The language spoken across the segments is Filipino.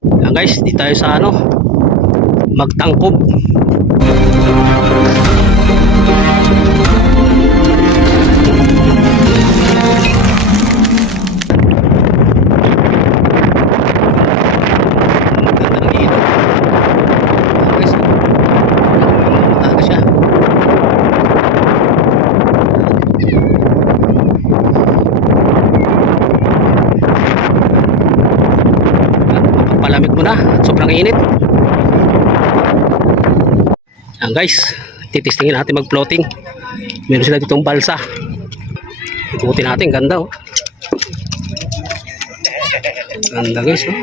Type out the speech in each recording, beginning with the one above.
Yan guys, di tayo sa ano, magtangkob. Ganda ng ilog. Yan guys, mataga siya. Palamig mo na at sobrang init. Yan guys, titistingin natin mag floating. Meron sila ditong balsa. Ikutin natin, ganda oh. Ganda guys oh.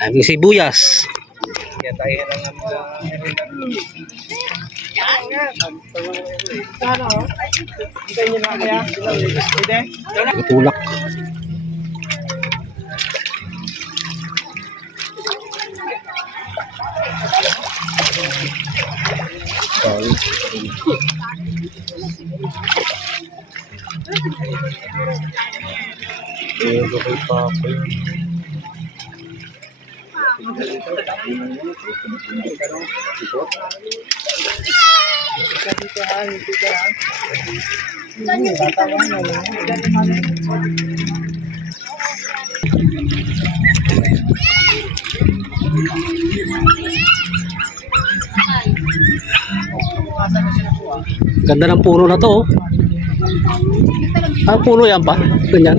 Aming sibuyas. Tulak. Ganda ng puno na to oh. Ah, puno yan pa? Ganyan.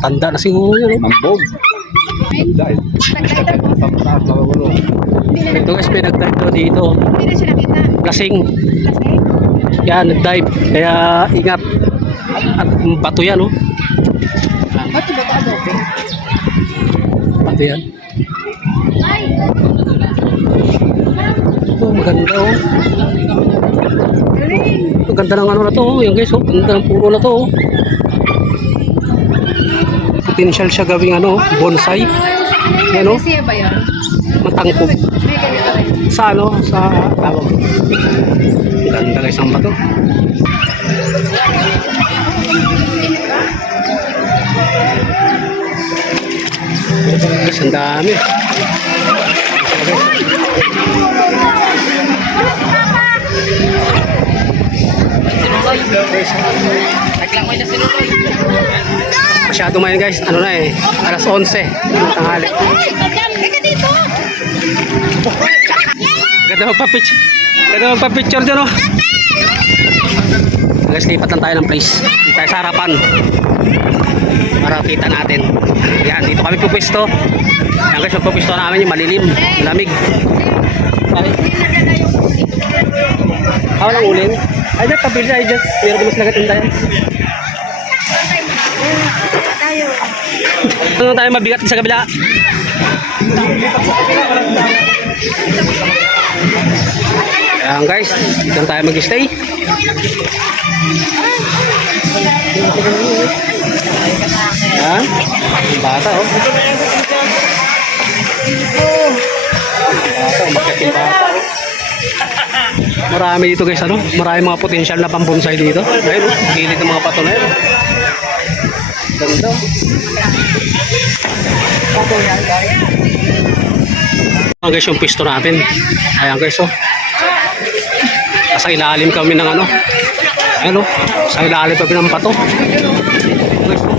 Tanda na siguro yun oh. Ambog. Ito guys, pinag-dive daw dito. Lasing. Yan, nag-dive. Kaya ingat. At bato yan oh. Bato yan. Ito, maganda oh. Ito, ganda ng ano na to oh. Yan guys oh, ganda ng puro na to oh. Potential siya gawing ano, bonsai. Yan oh. Matangkob. Sa ano, sa tawag. Ganda guys ang bato. Guys, ang dami. Masyado mayan guys, ano na eh, alas 11 ng tanghali. Ganda magpa-picture. Ganda magpa-picture dyan oh. Guys, lipat lang tayo ng place. Dito tayo sa harapan para kita natin. Yan, dito kami pupwesto. Yan guys, pupwesto namin yung malilim, malamig. Walang uling. Ay, dyan, tabil siya. Ay, dyan. Meron ko mas nagatin tayo. Ano tayo mabigat sa kabila? Ayan guys, dito tayo mag-stay. Ayan, bata oh. Bata, magkating bata oh. Marami dito guys ano, marami mga potential na pambonsai dito. Ayun oh, gilid ng mga pato na yun. Ganda. Ayan guys, yung pisto natin. Ayan guys oh. Sa ilalim kami ng ano. Ayan oh, sa ilalim kami ng pato. Guys oh.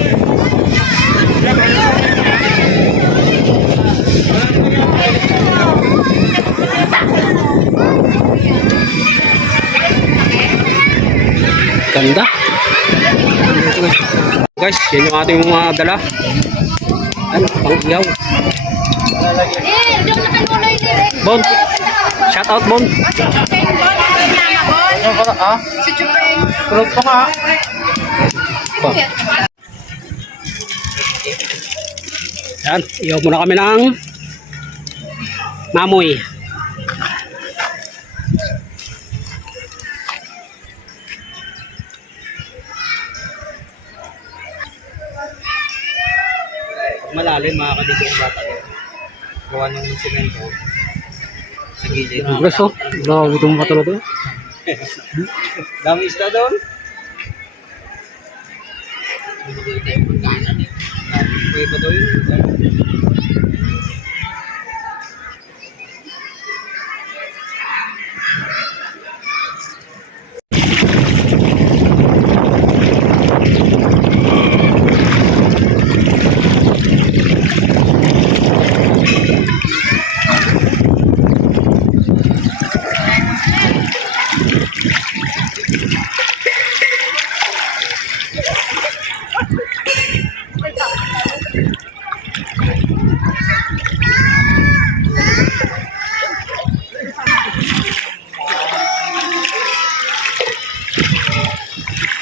Ganda. Guys, yan yung ating mga dala. Ano, pang-iyaw. Bon, shout out Bon. Tulog pa ka. Yan, iyaw muna kami ng mamoy. Malalim, makakadito yung bata ko. Gawa ng semento sa gilid. Grabe oh, grabe itong bato na to. Dami isda doon. Bibigay tayo pagkanan eh. Pwede pa daw yun.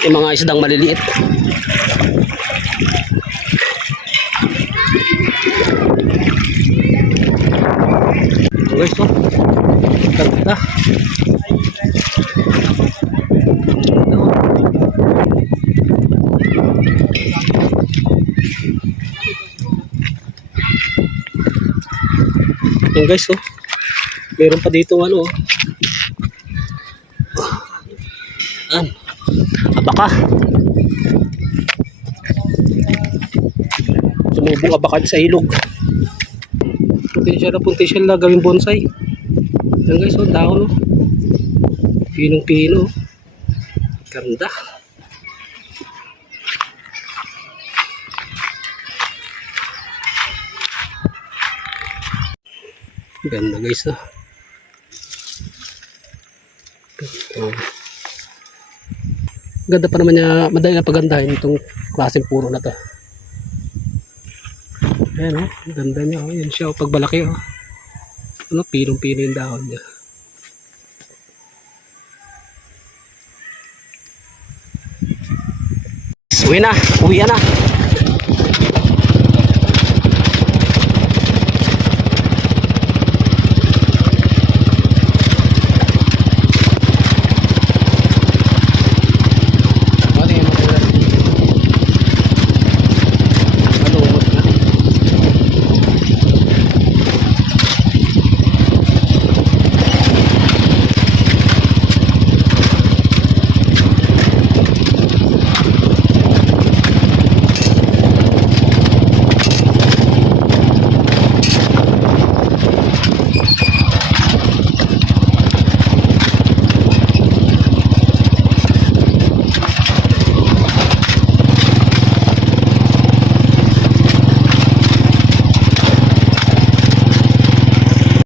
Yung mga isdang maliliit. Guys, oh. Ganda. Yung guys, oh. Meron pa dito ano, oh. Abaka. Sumubong abaka sa ilog. Potential na gawing bonsai. Yan guys, oh, dahon, oh. Pinong-pino. Ganda. Ganda guys, oh. Ganda pa naman niya, madali na pagandahin itong klaseng puro na to. Ayan, oh, ganda niya, oh. Yan siya, oh, pagbalaki, oh. Ano, pinong-pino yung dahon niya. Uwi na,